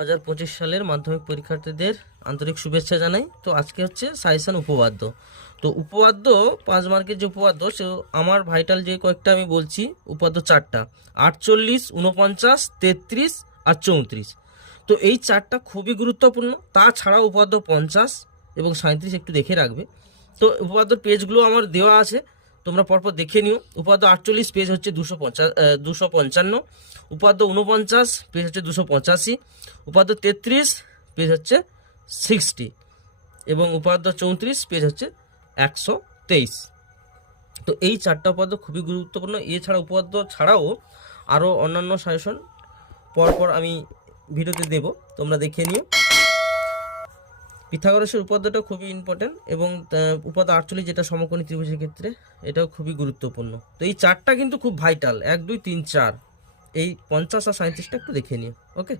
2025 সালের মাধ্যমিক পরীক্ষার্থীদের আন্তরিক শুভেচ্ছা জানাই। তো আজকে হচ্ছে সাজেশন উপপাদ্য। তো উপপাদ্য 5 মার্কের যে উপপাদ্য, সে আমার ভাইটাল যে কয়েকটা আমি বলছি, উপপাদ্য 4টা: 48, 49, 33 আর 34। তো এই 4টা খুবই গুরুত্বপূর্ণ। তাছাড়া উপপাদ্য 50 এবং 37 একটু দেখে রাখবে। তো উপপাদ্যর পেজগুলো আমার দেওয়া আছে, তোমরা পরপর দেখে নিও। উপাদ্য 48 পেজ হচ্ছে 255, উপাদ্য 49 পেজ হচ্ছে 285, উপাদ্য 33 পেজ হচ্ছে 60 এবং উপাদ্য 34 পেজ হচ্ছে 123। তো এই 4টা উপাদ্য খুবই গুরুত্বপূর্ণ। এছাড়া উপাদ্য ছাড়াও আরও অন্যান্য সাজেশন পরপর আমি ভিডিওতে দেব, তোমরা দেখে নিও। পিথাগোরাসের উপপাদ্যটা খুবই ইম্পর্টেন্ট এবং উপপাদ্য 48 যেটা সমকোণী ত্রিভুজের ক্ষেত্রে, এটাও খুবই গুরুত্বপূর্ণ। তো এই 4টা কিন্তু খুব ভাইটাল, 1 2 3 4। এই 50 আর 37টা একটু দেখে নিও। ওকে।